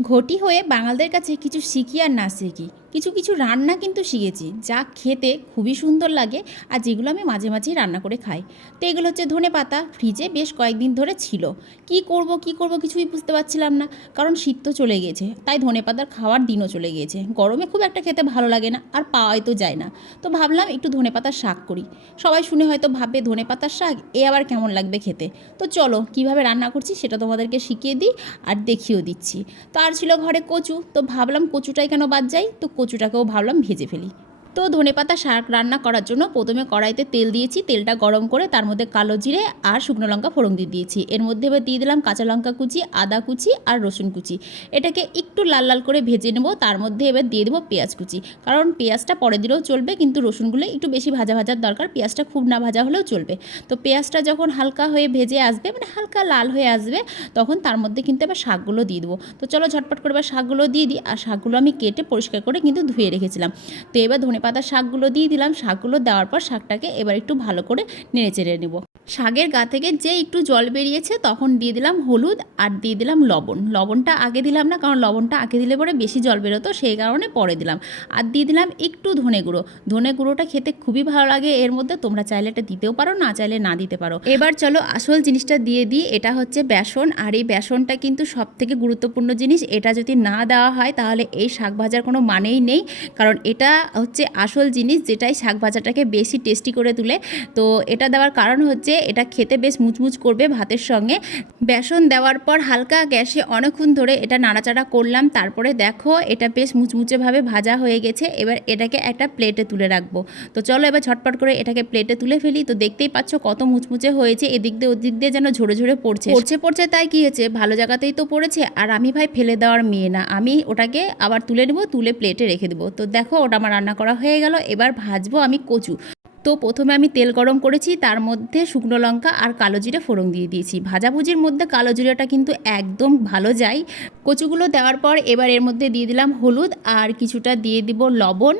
ঘটি হয়ে বাঙালদের কাছে কিছু শিখি আর না শিখি। কিছু কিছু রান্না কিন্তু শিখেছি, যা খেতে খুবই সুন্দর লাগে আর যেগুলো আমি মাঝে মাঝেই রান্না করে খাই। তো এগুলো হচ্ছে ধনে পাতা, ফ্রিজে বেশ কয়েকদিন ধরে ছিল। কি করব কি করব কিছুই বুঝতে পারছিলাম না, কারণ শীত তো চলে গিয়েছে তাই ধনে পাতার খাওয়ার দিনও চলে গিয়েছে গরমে খুব একটা খেতে ভালো লাগে না, আর পাওয়াই তো যায় না। তো ভাবলাম একটু ধনে পাতার শাক করি। সবাই শুনে হয়তো ভাববে ধনে পাতার শাক, এ আবার কেমন লাগবে খেতে? তো চলো, কীভাবে রান্না করছি সেটা তোমাদেরকে শিখিয়ে দিই আর দেখিয়েও দিচ্ছি। তো আর ছিল ঘরে কচু, তো ভাবলাম কচুটাই কেন বাদ যাই? তো কচুটাকেও ভাবলাম ভেজে ফেলি। তো ধনেপাতা শাক রান্না করার জন্য প্রথমে কড়াইতে তেল দিয়েছি। তেলটা গরম করে তার মধ্যে কালো জিরে আর শুকনো লঙ্কা ফোড়ন দিয়ে দিয়েছি। এর মধ্যে এবার দিয়ে দিলাম কাঁচা লঙ্কা কুচি, আদা কুচি আর রসুন কুচি। এটাকে একটু লাল লাল করে ভেজে নেব। তার মধ্যে এবার দিয়ে দেবো পেঁয়াজ কুচি। কারণ পেঁয়াজটা পরে দিলেও চলবে, কিন্তু রসুনগুলো একটু বেশি ভাজা ভাজার দরকার। পেঁয়াজটা খুব না ভাজা হলেও চলবে। তো পেঁয়াজটা যখন হালকা হয়ে ভেজে আসবে মানে হালকা লাল হয়ে আসবে, তখন তার মধ্যে কিন্তু এবার শাকগুলো দিয়ে দেবো। তো চলো ঝটপট করে এবার শাকগুলো দিয়ে দিই। আর শাকগুলো আমি কেটে পরিষ্কার করে কিন্তু ধুয়ে রেখেছিলাম। তো এবার ধনে পাতার শাকগুলো দিয়ে দিলাম, শাকগুলো দেওয়ার পর শাকটাকে এবার একটু ভালো করে নেড়ে চেড়ে নেব। শাকের গা থেকে যে একটু জল বেরিয়েছে, তখন দিয়ে দিলাম হলুদ আর দিয়ে দিলাম লবণ। লবণটা আগে দিলাম না, কারণ লবণটা আগে দিলে পরে বেশি জল বেরোতো, সেই কারণে পরে দিলাম। আর দিয়ে দিলাম একটু ধনে গুঁড়ো। ধনে গুঁড়োটা খেতে খুবই ভালো লাগে এর মধ্যে, তোমরা চাইলে এটা দিতেও পারো, না চাইলে না দিতে পারো। এবার চলো আসল জিনিসটা দিয়ে দিই, এটা হচ্ছে বেসন। আর এই বেসনটা কিন্তু সব থেকে গুরুত্বপূর্ণ জিনিস, এটা যদি না দেওয়া হয় তাহলে এই শাক ভাজার কোনো মানেই নেই, কারণ এটা হচ্ছে আসল জিনিস যেটাই শাক ভাজাটাকে বেশি টেস্টি করে তুলে। তো এটা দেওয়ার কারণ হচ্ছে এটা খেতে বেশ মুচমুচ করবে ভাতের সঙ্গে। বেসন দেওয়ার পর হালকা গ্যাসে অনেকক্ষণ ধরে এটা নাড়াচাড়া করলাম। তারপরে দেখো, এটা বেশ মুচমুচেভাবে ভাজা হয়ে গেছে। এবার এটাকে একটা প্লেটে তুলে রাখব। তো চলো এবার ঝটপট করে এটাকে প্লেটে তুলে ফেলি। তো দেখতেই পাচ্ছ কত মুচমুচে হয়েছে। এদিক দিয়ে ওদিক দিয়ে যেন ঝরে ঝরে পড়ছে। পড়ছে পড়ছে, তাই কি হয়েছে? ভালো জায়গাতেই তো পড়েছে। আর আমি ভাই ফেলে দেওয়ার মেয়ে না। আমি ওটাকে আবার তুলে নেব, তুলে প্লেটে রেখে দেবো। তো দেখো, ওটা আমার রান্না করা হয়ে গেল। এবার ভাজবো আমি কচু। তো প্রথমে আমি তেল গরম করেছি, তার মধ্যে শুকনো লঙ্কা আর কালো জিরে ফোড়ন দিয়ে দিয়েছি। ভাজাভুজির মধ্যে কালো জিরেটা কিন্তু একদম ভালো যায়। কচুগুলো দেওয়ার পর এবার এর মধ্যে দিয়ে দিলাম হলুদ আর কিছুটা দিয়ে দিব লবণ।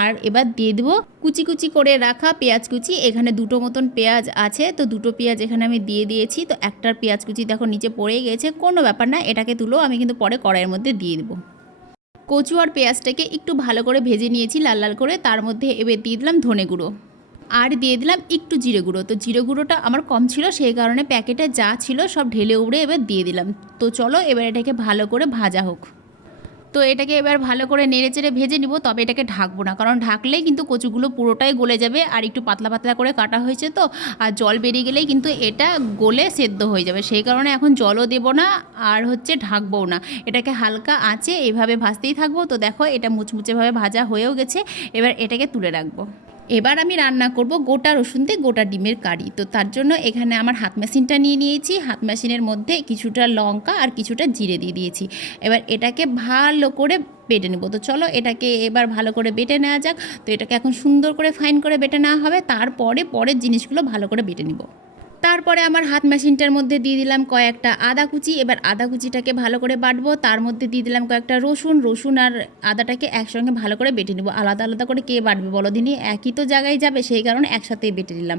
আর এবার দিয়ে দিব কুচি কুচি করে রাখা পেঁয়াজ কুচি। এখানে দুটো মতন পেঁয়াজ আছে, তো দুটো পেঁয়াজ এখানে আমি দিয়ে দিয়েছি। তো একটার পেঁয়াজ কুচি দেখো নিচে পড়েই গেছে, কোনো ব্যাপার না, এটাকে তুলো, আমি কিন্তু পরে কড়াইয়ের মধ্যে দিয়ে দেবো। কচু আর পেঁয়াজটাকে একটু ভালো করে ভেজে নিয়েছি, লাল লাল করে। তার মধ্যে এবার দিয়ে দিলাম ধনে গুঁড়ো। আর দিয়ে দিলাম একটু জিরে গুঁড়ো। তো জিরে গুঁড়োটা আমার কম ছিল, সেই কারণে প্যাকেটে যা ছিল সব ঢেলে উড়ে এবার দিয়ে দিলাম। তো চলো এবার এটাকে ভালো করে ভাজা হোক। তো এটাকে এবার ভালো করে নেড়ে চেড়ে ভেজে নিব, তবে এটাকে ঢাকবো না, কারণ ঢাকলে কিন্তু কচুগুলো পুরোটাই গলে যাবে আর একটু পাতলা পাতলা করে কাটা হয়েছে তো, আর জল বেরিয়ে গেলেই কিন্তু এটা গলে সেদ্ধ হয়ে যাবে। সেই কারণে এখন জলও দেবো না আর হচ্ছে ঢাকবও না। এটাকে হালকা আঁচে এভাবে ভাজতেই থাকব। তো দেখো এটা মুচমুচেভাবে ভাজা হয়েও গেছে, এবার এটাকে তুলে রাখব। এবার আমি রান্না করব গোটা রসুন দিয়ে গোটা ডিমের কারি। তো তার জন্য এখানে আমার হাত মেশিনটা নিয়ে নিয়েছি। হাত মেশিনের মধ্যে কিছুটা লঙ্কা আর কিছুটা জিরে দিয়ে দিয়েছি। এবার এটাকে ভালো করে বেটে নেব। তো চলো এটাকে এবার ভালো করে বেটে নেওয়া যাক। তো এটাকে এখন সুন্দর করে ফাইন করে বেটে নেওয়া হবে। তারপরে পরের জিনিসগুলো ভালো করে বেটে নিব। তারপরে আমার হাত মেশিনটার মধ্যে দিয়ে দিলাম কয়েকটা আদা কুচি। এবার আদা কুচিটাকে ভালো করে বাটবো, তার মধ্যে দিয়ে দিলাম কয়েকটা রসুন। রসুন আর আদাটাকে একসঙ্গে ভালো করে বেটে নেব। আলাদা আলাদা করে কে বাটবে বলো দিনই একই তো জায়গায় যাবে, সেই কারণে একসাথেই বেটে নিলাম।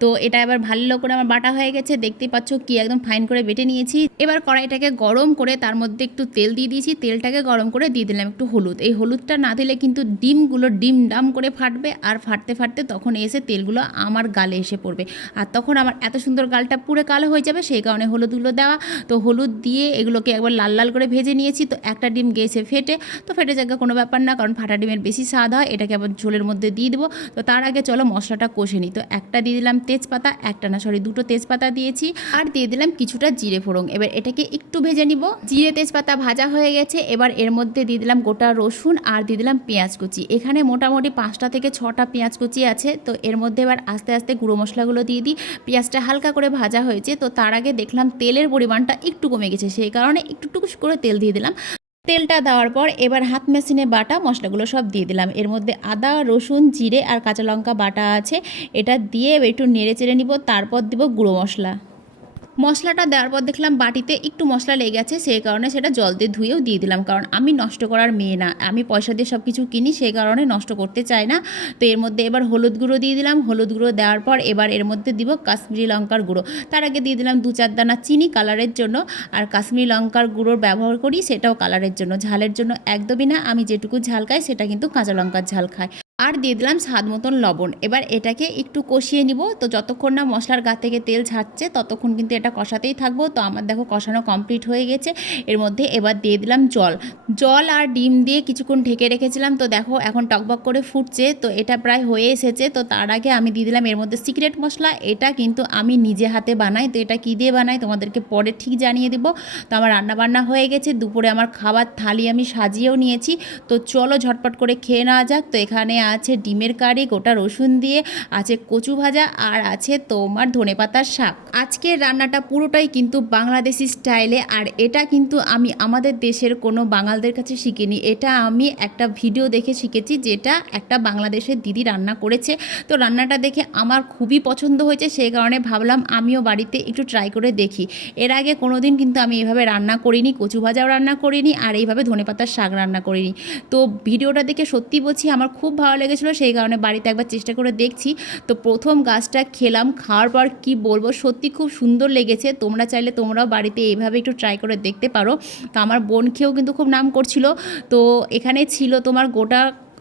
তো এটা এবার ভালো করে আমার বাটা হয়ে গেছে, দেখতেই পাচ্ছ কি একদম ফাইন করে বেটে নিয়েছি। এবার কড়াইটাকে গরম করে তার মধ্যে একটু তেল দিয়ে দিয়েছি। তেলটাকে গরম করে দিয়ে দিলাম একটু হলুদ। এই হলুদটা না দিলে কিন্তু ডিমগুলো ডিম ডাম করে ফাটবে। আর ফাটতে ফাটতে তখন এসে তেলগুলো আমার গালে এসে পড়বে। আর তখন আমার এত সুন্দর গালটা পুরো কালো হয়ে যাবে, সেই কারণে হলুদগুলো দেওয়া। তো হলুদ দিয়ে এগুলোকে একবার লাল লাল করে ভেজে নিয়েছি। তো একটা ডিম গেছে ফেটে, তো ফেটে জায়গা কোনো ব্যাপার না, কারণ ফাটা ডিমের বেশি স্বাদ হয়, এটাকে আবার ঝোলের মধ্যে দিয়ে দেবো। তো তার আগে চলো মশলাটা কষে নিই। তো একটা দিয়ে দিলাম তেজপাতা, একটা না সরি দুটো তেজপাতা দিয়েছি। আর দিয়ে দিলাম কিছুটা জিরে ফোড়ং এবার এটাকে একটু ভেজে নিব। জিরে তেজপাতা ভাজা হয়ে গেছে। এবার এর মধ্যে দিয়ে দিলাম গোটা রসুন আর দিয়ে দিলাম পেঁয়াজ কুচি। এখানে মোটামুটি পাঁচটা থেকে ছটা পেঁয়াজ কুচি আছে। তো এর মধ্যে এবার আস্তে আস্তে গুঁড়ো মশলাগুলো দিয়ে দিই। পেঁয়াজটা হালকা করে ভাজা হয়েছে, তো তার আগে দেখলাম তেলের পরিমাণটা একটু কমে গেছে, সেই কারণে একটু টুকুস করে তেল দিয়ে দিলাম। তেলটা দেওয়ার পর এবার হাত মেশিনে বাটা মশলাগুলো সব দিয়ে দিলাম। এর মধ্যে আদা, রসুন, জিরে আর কাঁচা লঙ্কা বাটা আছে, এটা দিয়ে একটু নেড়ে চেড়ে নিব, তারপর দিব গুঁড়ো মশলা। মশলাটা দেওয়ার পর দেখলাম বাটিতে একটু মশলা লেগে গেছে সেই কারণে সেটা জল দিয়ে ধুয়েও দিয়ে দিলাম। কারণ আমি নষ্ট করার মেয়ে না, আমি পয়সা দিয়ে সব কিছু কিনি, সেই কারণে নষ্ট করতে চাই না। তো এর মধ্যে এবার হলুদ গুঁড়ো দিয়ে দিলাম। হলুদ গুঁড়ো দেওয়ার পর এবার এর মধ্যে দিব কাশ্মীরি লঙ্কার গুঁড়ো। তার আগে দিয়ে দিলাম দু চার দানা চিনি কালারের জন্য। আর কাশ্মীরি লঙ্কার গুঁড়োর ব্যবহার করি, সেটাও কালারের জন্য। ঝালের জন্য একদমই না, আমি যেটুকু ঝাল খাই, সেটা কিন্তু কাঁচা লঙ্কার ঝাল খাই। আর দিয়ে দিলাম স্বাদ মতন লবণ। এবার এটাকে একটু কষিয়ে নিব। তো যতক্ষণ না মশলার গা থেকে তেল ছাড়ছে ততক্ষণ কিন্তু এটা কষাতেই থাকব। তো আমার দেখো কষানো কমপ্লিট হয়ে গেছে। এর মধ্যে এবার দিয়ে দিলাম জল। জল আর ডিম দিয়ে কিছুক্ষণ ঢেকে রেখেছিলাম। তো দেখো এখন টকবক করে ফুটছে। তো এটা প্রায় হয়ে এসেছে। তো তার আগে আমি দিয়ে দিলাম এর মধ্যে সিক্রেট মশলা। এটা কিন্তু আমি নিজে হাতে বানাই। তো এটা কী দিয়ে বানাই তোমাদেরকে পরে ঠিক জানিয়ে দেবো। তো আমার রান্নাবান্না হয়ে গেছে। দুপুরে আমার খাবার থালি আমি সাজিয়েও নিয়েছি। তো চলো ঝটপট করে খেয়ে নেওয়া যাক। তো এখানে আছে ডিমের কারি, গোটা রসুন দিয়ে, আছে কচু ভাজা আর আছে তোমার ধনেপাতার শাক। আজকের রান্নাটা পুরোটাই কিন্তু বাংলাদেশি স্টাইলে আর এটা কিন্তু আমি আমাদের দেশের কোনো বাঙালদের কাছে শিখিনি। এটা আমি একটা ভিডিও দেখে শিখেছি যেটা একটা বাংলাদেশের দিদি রান্না করেছে। তো রান্নাটা দেখে আমার খুবই পছন্দ হয়েছে, সেই কারণে ভাবলাম আমিও বাড়িতে একটু ট্রাই করে দেখি। এর আগে কোনো দিন কিন্তু আমি এভাবে রান্না করিনি, কচু ভাজাও রান্না করিনি আর এইভাবে ধনেপাতার শাক রান্না করিনি। তো ভিডিওটা দেখে সত্যি বলছি আমার খুব ভালো লেগেছিলো, সেই কারণে বাড়িতে একবার চেষ্টা করে দেখছি। তো প্রথম গাছটা খেলাম, খাওয়ার পর কি বলব, সত্যি খুব সুন্দর লেগেছে। তোমরা চাইলে তোমরাও বাড়িতে এইভাবে একটু ট্রাই করে দেখতে পারো। তো আমার বোন খেয়েও কিন্তু খুব নাম করছিল। তো এখানে ছিল তোমার গোটা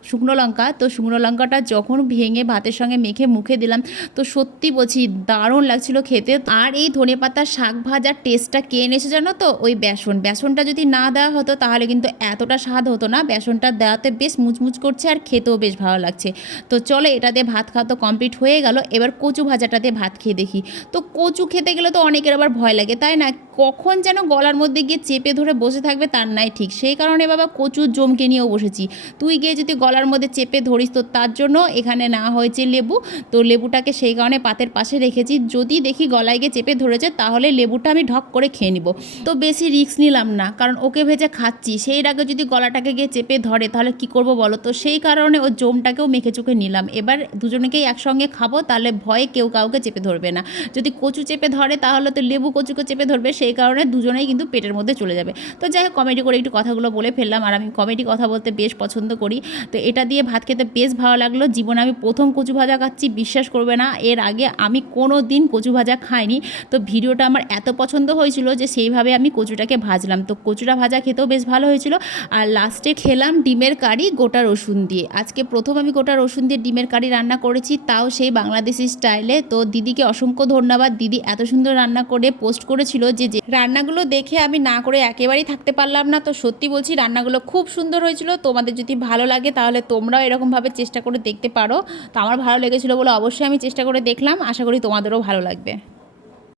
শুকনো লঙ্কা। তো শুকনো লঙ্কাটা যখন ভেঙে ভাতের সঙ্গে মেখে মুখে দিলাম, তো সত্যি বলছি দারুণ লাগছিল খেতে। আর এই ধনেপাতা শাক ভাজার টেস্টটা কে এনেছে জানো তো? ওই বেসন। বেসনটা যদি না দেওয়া হতো, তাহলে কিন্তু এতটা স্বাদ হতো না। বেসনটা দেওয়াতে বেশ মুচমুচ করছে আর খেতেও বেশ ভালো লাগছে। তো চলো এটা দিয়ে ভাত খাওয়া তো কমপ্লিট হয়ে গেল। এবার কচু ভাজাটা দিয়ে ভাত খেয়ে দেখি। তো কচু খেতে গেলে তো অনেকের আবার ভয় লাগে, তাই না? কখন যেন গলার মধ্যে গিয়ে চেপে ধরে বসে থাকবে তার নাই ঠিক। সেই কারণে বাবা কচুর জমকে নিয়েও বসেছি। তুই গিয়ে যদি গলার মধ্যে চেপে ধরিস তো তার জন্য এখানে না হয়েছে লেবু। তো লেবুটাকে সেই কারণে পাতের পাশে রেখেছি। যদি দেখি গলায় গিয়ে চেপে ধরেছে তাহলে লেবুটা আমি ঢক করে খেয়ে নিব। তো বেশি রিস্ক নিলাম না, কারণ ওকে ভেজে খাচ্ছি। সেই আগে যদি গলাটাকে গিয়ে চেপে ধরে তাহলে কি করব বলো তো? সেই কারণে ও জমটাকেও মেখে চুখে নিলাম। এবার দুজনেকেই একসঙ্গে খাব, তাহলে ভয়ে কেউ কাউকে চেপে ধরবে না। যদি কচু চেপে ধরে তাহলে তো লেবু কচুকে চেপে ধরবে সেই কারণে দুজনেই কিন্তু পেটের মধ্যে চলে যাবে। তো যাই হোক কমেডি করে একটু কথাগুলো বলে ফেললাম। আর আমি কমেডি কথা বলতে বেশ পছন্দ করি। তো এটা দিয়ে ভাত খেতে বেশ ভালো লাগল। জীবনে আমি প্রথম কচু ভাজা খাচ্ছি, বিশ্বাস করবে না। এর আগে আমি কোনো দিন কচু ভাজা খাইনি। তো ভিডিওটা আমার এত পছন্দ হয়েছিল যে সেইভাবে আমি কচুটাকে ভাজলাম। তো কচুটা ভাজা খেতেও বেশ ভালো হয়েছিল। আর লাস্টে খেলাম ডিমের কারি, গোটা রসুন দিয়ে। আজকে প্রথম আমি গোটা রসুন দিয়ে ডিমের কারি রান্না করেছি, তাও সেই বাংলাদেশি স্টাইলে তো দিদিকে অসংখ্য ধন্যবাদ। দিদি এত সুন্দর রান্না করে পোস্ট করেছিল যে যে রান্নাগুলো দেখে আমি না করে একেবারেই থাকতে পারলাম না। তো সত্যি বলছি, রান্নাগুলো খুব সুন্দর হয়েছিল। তোমাদের যদি ভালো লাগে তাহলে তোমরাও এরকমভাবে চেষ্টা করে দেখতে পারো। তো আমার ভালো লেগেছিলো বলে অবশ্যই আমি চেষ্টা করে দেখলাম। আশা করি তোমাদেরও ভালো লাগবে।